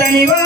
தெளிவா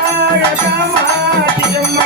அழகமா திரும்ப